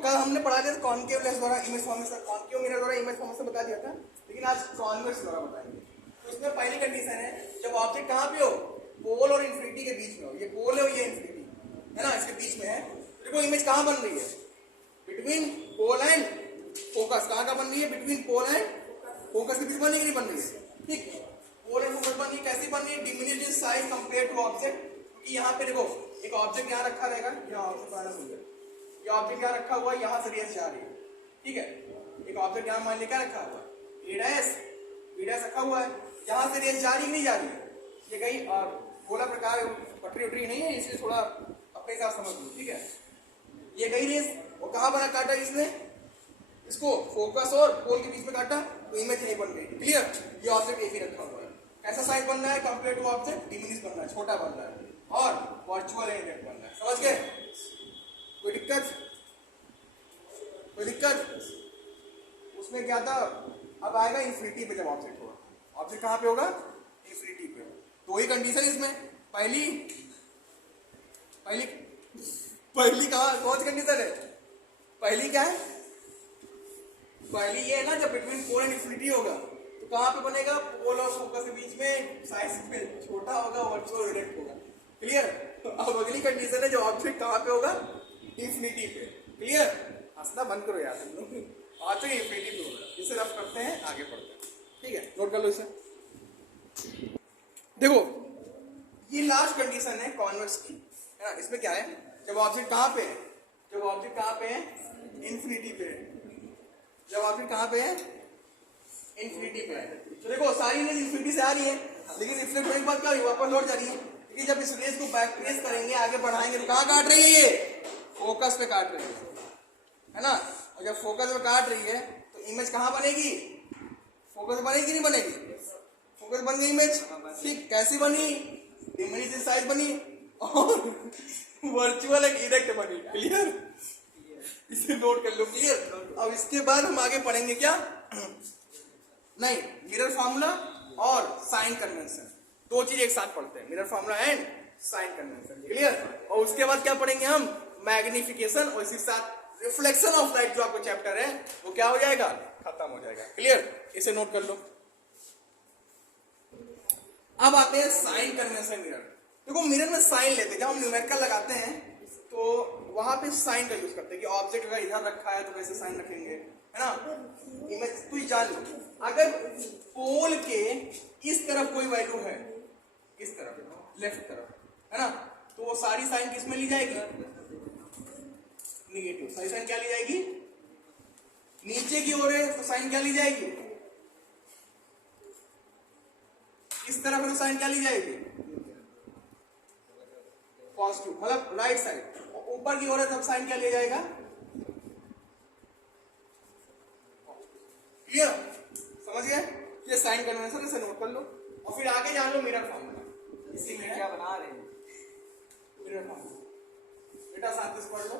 कल हमने पढ़ा दिया था कॉनकेव लेंस द्वारा इमेज फॉर्मेशन, कॉनकेव मिरर द्वारा इमेज फॉर्मेशन बता दिया था, लेकिन आज कॉन्वेक्स द्वारा बताएंगे। तो इसमें पहली कंडीशन है जब ऑब्जेक्ट कहाँ पे हो, पोल और इन्फिनिटी के बीच में हो, ये पोल है और ये इन्फिनिटी है ना, इसके बीच में है। देखो इमेज कहाँ बन रही है, बिटवीन पोल एंड फोकस। कहाँ का बन रही है, बिटवीन पोल एंड फोकस के बीच बन रही है, बन रही है, ठीक। पोल एंड फोकस बन रही है, कैसी बन रही है, diminished in size compare to object. क्योंकि यहाँ पे देखो एक ऑब्जेक्ट यहाँ रखा रहेगा, यहाँ ये ऑब्जेक्ट यहाँ रखा हुआ है, यहाँ से रेस जा रही है, ठीक है। एक ऑब्जेक्ट यहाँ मान लिया रखा हुआ है, ए डैश रखा हुआ है, यहाँ से रेस जा रही नहीं जा रही है, ये कहीं गोला प्रकार पटरी उटरी नहीं है, इसलिए थोड़ा अपने हिसाब समझ लो, ठीक है। ये गई रेस और कहाँ बना काटा इसने, इसको फोकस और पोल के बीच में काटा, तो इमेज यही बन गई, क्लियर। ये ऑब्जेक्ट एक ही रखा हुआ है, कैसा साइज बन रहा है, कंपेयर टू ऑब्जेक्ट डिमिनिश बन रहा है, छोटा बन रहा है, और वर्चुअल इमेज बन रहा है, समझ गए। कोई दिक्कत, कोई दिक्कत उसमें क्या था। अब आएगा इन्फिनिटी पे, जब ऑब्जेक्ट होगा, ऑब्जेक्ट कहाँ पे होगा, इन्फिनिटी पे। तो वही कंडीशन इसमें, पहली कहाँ कौन सी कंडीशन है, पहली क्या है, पहली ये है ना जब बिटवीन पोल एंड इन्फिनिटी होगा, तो कहाँ पे बनेगा, पोल और फोकस के बीच में साइज में छोटा होगा, वर्चुअल रिडक्ट होगा, क्लियर। अब अगली कंडीशन है जो ऑब्जेक्ट कहाँ पे होगा, इन्फिनिटी पे, क्लियर। हंसना बंद करो यार, ऑब्जेक्ट इन्फिनिटी पे होगा। इसे रफ करते हैं, आगे पढ़ते हैं, ठीक है, नोट कर लो इसे। देखो ये लास्ट कंडीशन है कॉन्वेक्स की, है ना। इसमें क्या है, जब ऑब्जेक्ट कहाँ पे है, जब ऑब्जेक्ट कहाँ पे है, इन्फिनिटी पे है, जब ऑब्जेक्ट कहाँ पे है, इन्फिनिटी पे है। तो देखो सारी रेस इन्फिनिटी से आ रही है, लेकिन रिफ्लेक्ट होने के बाद क्या हुई, वापस लौट जा रही है, क्योंकि जब इस रेस को बैक ट्रेस करेंगे, आगे बढ़ाएंगे, तो कहाँ काट रही है, ये फोकस पे काट रही है ना। और जब फोकस पे काट रही है तो इमेज कहाँ बनेगी, फोकस बनेगी नहीं बनेगी, फोकस बन गई इमेज, ठीक। कैसी बनी, डिमिनिश्ड इन साइज बनी और वर्चुअल एक इरेक्ट बनी, क्लियर। इसे नोट कर लो, क्लियर। अब इसके बाद हम आगे पढ़ेंगे क्या, नहीं, मिरर फार्मूला और साइन कन्वेंशन, दो चीज एक साथ पढ़ते हैं, mirror formula and sign convention, clear. और उसके बाद क्या पढ़ेंगे हम, मैग्निफिकेशन और इसी साथ रिफ्लेक्शन ऑफ लाइट, जो आपको चैप्टर है वो क्या हो जाएगा, खत्म हो जाएगा, क्लियर। इसे नोट कर लो। अब आते हैं साइन कन्वेंशन मिरर। देखो मिरर में साइन लेते हैं, जब हम न्यूमेरिकल लगाते हैं तो वहां पे साइन का यूज करते हैं, कि ऑब्जेक्ट अगर इधर रखा है तो कैसे साइन रखेंगे, है ना। इमेज तू जान लो, अगर पोल के इस तरफ कोई वैल्यू है, इस तरफ लेफ्ट तरफ, है ना, तो वो सारी साइन किस में ली जाएगी, निगेटिव। सारी साइन क्या ली जाएगी, नीचे की ओर है तो साइन क्या ली जाएगी, इस तरफ है तो साइन क्या ली जाएगी, पॉजिटिव, मतलब राइट साइड। ऊपर की ओर है तब साइन क्या लिया जाएगा, क्लियर, समझ गए। ये साइन कन्वेंशन से नोट कर लो और फिर आगे जान लो मिरर फार्मूला। इसी में क्या बना रहे हैं, मिरर फार्मूला, बेटा साथ पढ़ लो।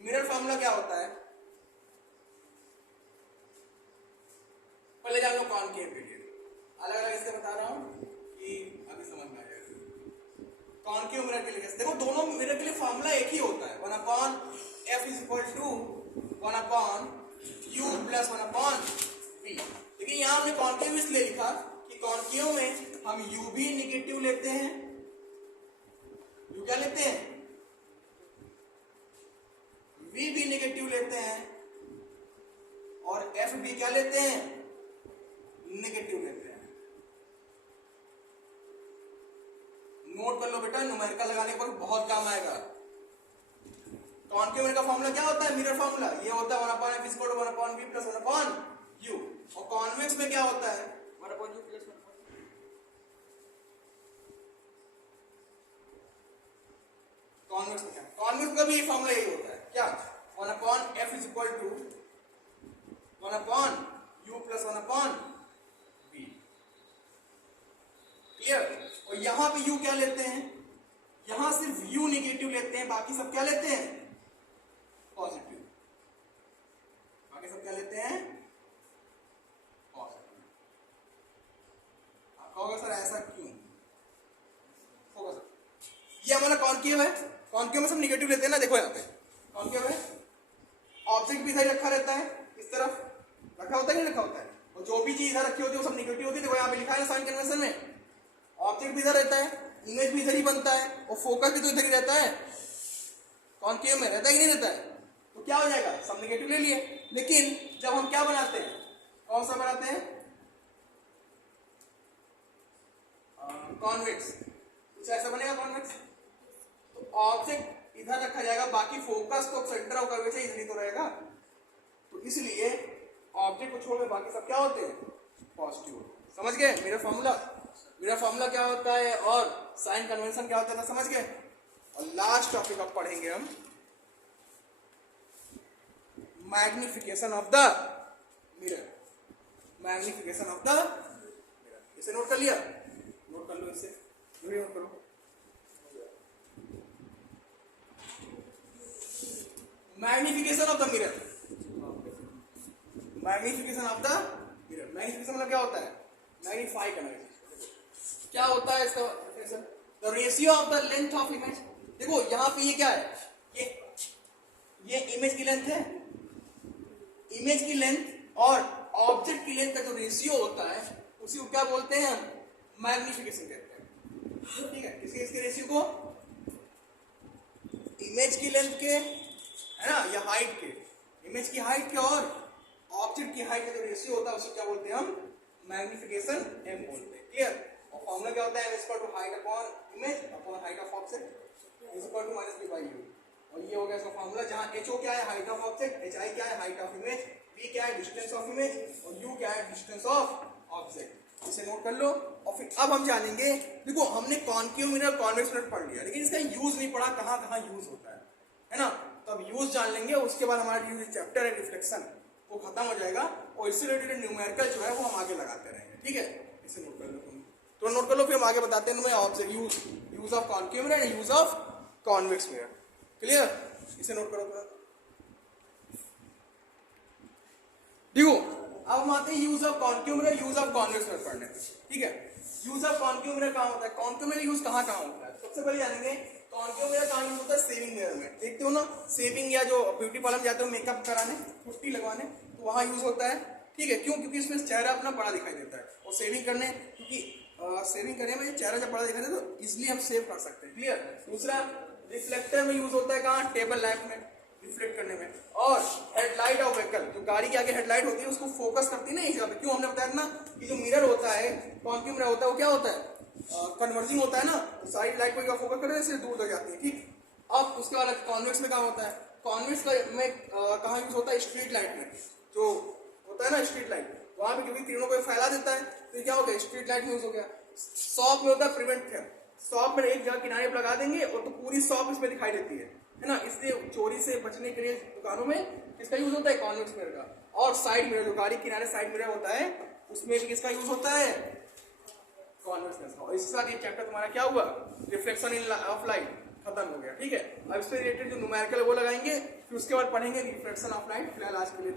मिरर फार्मूला क्या होता है, पहले जान लो कॉनकेव के लिए, अलग अलग इससे बता रहा हूं कि अभी समझ में आ जाएगा। कॉनकेव मिरर के लिए देखो, दोनों मिरर के लिए फार्मूला एक ही होता है, 1/f = 1/u + 1/v। लेकिन यहां हमने कॉनकेव इसलिए लिखा कि कॉनकेव में हम u भी निगेटिव लेते हैं, u क्या लेते हैं, v भी निगेटिव लेते हैं, और f भी क्या लेते हैं, नेगेटिव लेते हैं। नोट कर लो बेटा, न्यूमेरिकल लगाने पर बहुत काम आएगा। कॉनकेव मिरर का फार्मूला क्या होता है, मिरर फार्मूला ये होता है 1/f = 1/v + 1/u। और कॉन्वेक्स में क्या होता है, 1/u + 1/v। कॉन्वेक्स में क्या, कॉन्वेक्स का भी फार्मूला यही होता है, क्या, 1/f = 1/u + 1/v, क्लियर। और यहां पे u क्या लेते हैं, यहां सिर्फ u निगेटिव लेते हैं, बाकी सब क्या लेते हैं, पॉजिटिव, बाकी सब क्या लेते हैं, पॉजिटिव। आप कहोगे सर ऐसा क्यों, होगा सर, ये हमारा कॉन्केव है, कॉन्केव में सब निगेटिव लेते हैं ना, देखो यहाँ पे कॉन्केव है, ऑब्जेक्ट भी इधर रखा रहता है, इस तरफ रखा होता है नहीं रखा होता है, और जो भी चीज इधर रखी होती है वो सब निगेटिव होती है। देखो यहाँ पे लिखा है साइन कन्वेंशन में, ऑब्जेक्ट भी इधर रहता है, इमेज भी इधर ही बनता है, और फोकस भी तो इधर ही रहता है, कॉन्केव में रहता ही नहीं रहता है, तो क्या हो जाएगा, सब नेगेटिव ले लिए। लेकिन जब हम क्या बनाते हैं, कौन सा बनाते हैं, कॉन्वेक्स, कुछ ऐसा बनेगा कॉन्वेक्स, तो ऑब्जेक्ट इधर रखा जाएगा, बाकी फोकस तो सेंटर ऑफ कर्वेचर इधर ही तो रहेगा, तो इसलिए ऑब्जेक्ट को छोड़ के बाकी सब क्या होते हैं, पॉजिटिव। समझ गए मेरा फॉर्मूला क्या होता है और साइन कन्वेंशन क्या होता है, समझ गए। और लास्ट टॉपिक अब पढ़ेंगे हम magnification of the mirror, magnification of the mirror. इसे नोट कर लिया, नोट कर लो, इसे नोट करो। Magnification of the mirror, magnification of the mirror, magnification मतलब क्या होता है, मैग्नीफाई करना। क्या होता है इसका definition, the ratio of the length of image. देखो यहाँ पे ये क्या है, ये इमेज की लेंथ है, इमेज की लेंथ और ऑब्जेक्ट की लेंथ का जो रेशियो होता है उसी को क्या बोलते हैं हम, मैग्निफिकेशन कहते हैं। ठीक है, इसके रेशियो को इमेज की लेंथ के है ना, या हाइट के, इमेज की हाइट के और ऑब्जेक्ट की हाइट का जो रेशियो होता है उसे क्या बोलते हैं हम, मैग्निफिकेशन m बोलते हैं। क्लियर। और फॉर्मूला क्या होता है, m equal to height upon image upon height of object is equal to minus b by u। और ये हो गया इसका फॉर्मूला, जहां ho क्या है, हाइट ऑफ ऑब्जेक्ट, hi क्या है, हाइट ऑफ इमेज, b क्या है, डिस्टेंस ऑफ इमेज, और u क्या है, डिस्टेंस ऑफ ऑब्जेक्ट। इसे नोट कर लो। और फिर अब हम जानेंगे, देखो हमने कॉन्केव मिरर कॉन्वेक्स मिरर पढ़ लिया, लेकिन इसका यूज नहीं पढ़ा, कहां कहां यूज होता है ना। तो अब यूज जान लेंगे, उसके बाद हमारा जो चैप्टर है रिफ्लेक्शन वो खत्म हो जाएगा, और इससे रिलेटेड न्यूमेरिकल जो है वो हम आगे लगाते रहेंगे। ठीक है, इसे नोट कर लो तुम, तो नोट कर लो, फिर हम आगे बताते हैं object use of concave mirror and use of convex mirror. Clear, इसे नोट करो थोड़ा। देखो अब हम आते हैं use of concave mirror, use of convex mirror पढ़ने। ठीक है, यूज ऑफ कॉन्केव मिरर कहां होता है, कॉन्केव मिरर यूज कहां कहां होता है, सबसे पहले जानेंगे कॉन्केव मिरर कहां यूज होता है, शेविंग मिरर में। देखते हो ना, शेविंग या जो ब्यूटी पार्लर में जाते हो मेकअप कराने, पुट्टी लगवाने, तो वहां यूज होता है। ठीक है, क्यों, क्योंकि इसमें चेहरा अपना बड़ा दिखाई देता है, और शेविंग करने, क्योंकि शेविंग करने में चेहरा जब बड़ा दिखाई देता है तो इजिली हम सेव कर सकते हैं। क्लियर। दूसरा, रिफ्लेक्टर में यूज होता है कहाँ, टेबल लैंप में रिफ्लेक्ट करने में। और हेडलाइट ऑफ व्हीकल, जो गाड़ी के आगे हेडलाइट होती है उसको फोकस करती है ना इस जगह पे। क्यों, हमने बताया ना कि जो मिरर होता है, कॉन्केव मिरर होता है, वो क्या होता है, कन्वर्जिंग होता है ना, तो साइड लाइट को फोकस करने से दूर तक जाती है। ठीक, अब उसके बाद कॉन्वेक्स में क्या होता है, कॉन्वेक्स में कहाँ यूज होता है, स्ट्रीट लाइट में, जो होता है ना स्ट्रीट लाइट, वहां पे क्योंकि किरणों को फैला देता है, तो क्या हो गया, स्ट्रीट लाइट में यूज हो गया। शॉप में होता है प्रिवेंट थियर, शॉप में एक जगह किनारे पर लगा देंगे और तो पूरी शॉप इसमें दिखाई देती है ना, इसलिए चोरी से बचने के लिए दुकानों में किसका यूज होता है, कॉन्वेक्स मिरर का। और साइड मिरर, जो गाड़ी किनारे साइड मिरर होता है उसमें भी किसका यूज होता है, कॉन्वेक्स मिरर का। और इसके साथ ये चैप्टर तुम्हारा क्या हुआ, रिफ्लेक्शन इन ऑफ लाइट खत्म हो गया। ठीक है, अब इससे रिलेटेड जो न्यूमेरिकल है वो लगाएंगे, फिर उसके बाद पढ़ेंगे रिफ्लेक्शन ऑफ लाइट। फिलहाल आज के लिए